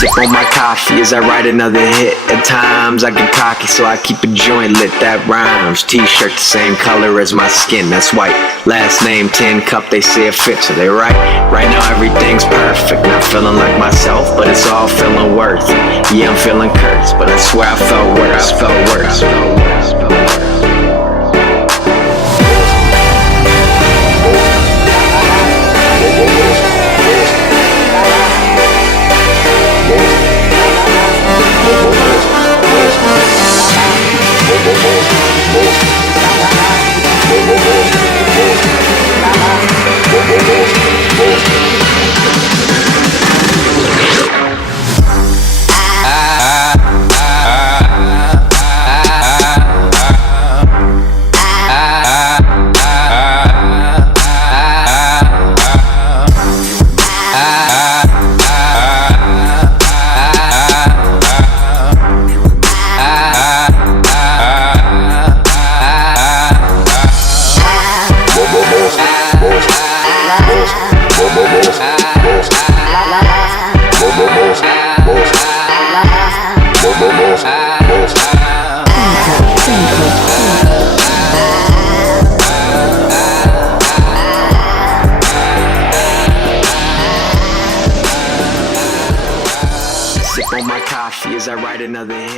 Sip on my coffee as I write another hit. At times I get cocky, so I keep a joint lit. That rhymes. T-shirt the same color as my skin, that's white. Last name 10 cup, they say it fits, so they right. Right now everything's perfect, not feeling like myself, but it's all feeling worth it. Yeah, I'm feeling cursed, but I swear I felt worse. Sip on my coffee as I write another hit.